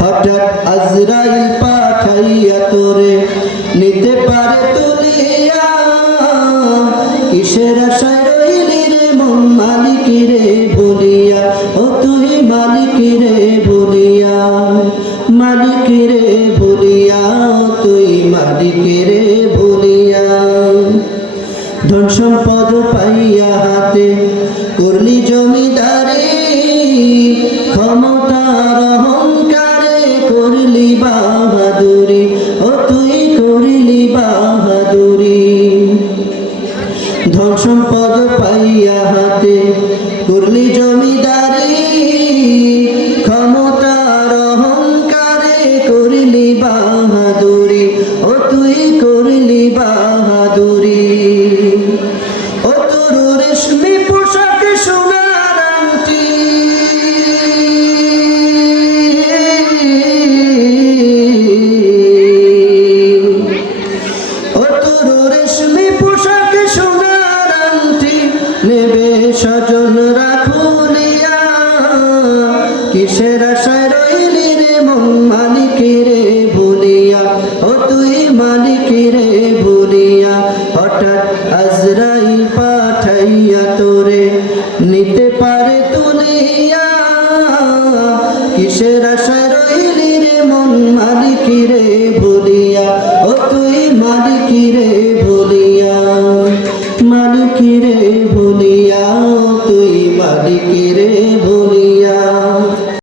হঠাৎ আজরাইল পাঠাইয়া তোরে নিতে পারে তুলিয়া। কিসের আশায় রইলি রে মন মালিক রে বলিয়া, ও তুই মালিক রে বলিয়া, মালিক রে বলিয়া, ও তুই মালিক রে বলিয়া। ধন সম্পদ পাইয়া হাতে করলি জমিদারি, ক্ষমতার অহংকারে করলি বাহাদুরি, ও তুই করলি বাহাদুরি। ধন সম্পদ পাইয়া হাতে করলি জমিদারি, ক্ষমতার অহংকারে করলি বাহাদুরি, ও তুই করলি বাহাদুরি। ও তোর রেশমি পোশাক সোনার আংটি, ও তোর রেশমি পোশাক সোনার আংটি নেবে স্বজন রাখুলিয়া। কিসের আশায় রইলি রে মন মালিক রে বলিয়া, ও তুই মালিক রে বলিয়া। হঠাৎ আজরাইল পাঠাইয়া তোরে নিতে পারে তুলিয়া। কিসের আশায় রইলি রে মন মালিক রে বলিয়া।